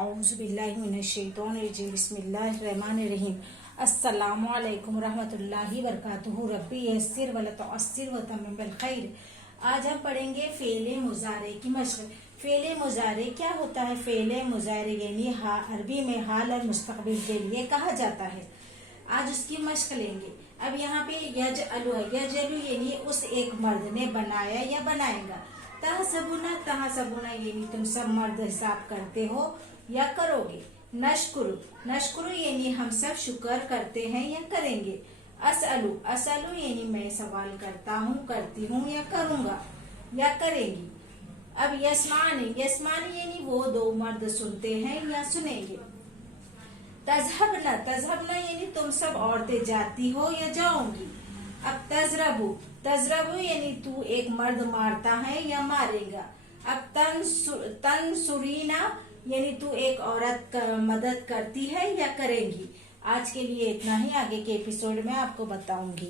औज़ुबिल्लाहिमिनश्शैतानिर्रजीम बिस्मिल्लाहिर्रहमानिर्रहीम अस्सलामु अलैकुम रहमतुल्लाहि वबरकातुहू रब्बी यस्सिर वला तुअस्सिर व तम्मिम बिल खैर। आज हम पढ़ेंगे फ़ेले मुज़ारे की मशक़। फ़ेले मुज़ारे क्या होता है? फ़ेले मुज़ारे यानी अरबी में हाल और मुस्तक़बिल के लिए कहा जाता है। आज उसकी मशक़ लेंगे। अब यहाँ पे यजअलु है। यजअलु यानी उस एक मर्द ने बनाया या बनाएगा। तहसबुना यानी तुम सब मर्द हिसाब करते हो या करोगे। नशकुरु यानी हम सब शुक्र करते हैं या करेंगे। असअलु यानी मैं सवाल करता हूँ, करती हूँ या करूँगा या करेंगी। अब यस्मानी यानी वो दो मर्द सुनते हैं या सुनेंगे। तज़हबना यानी तुम सब औरतें जाती हो या जाओगी। अब तजरबु यानी तू एक मर्द मारता है या मारेगा। अब तनसुरीना यानी तू एक औरत मदद करती है या करेंगी। आज के लिए इतना ही, आगे के एपिसोड में आपको बताऊंगी।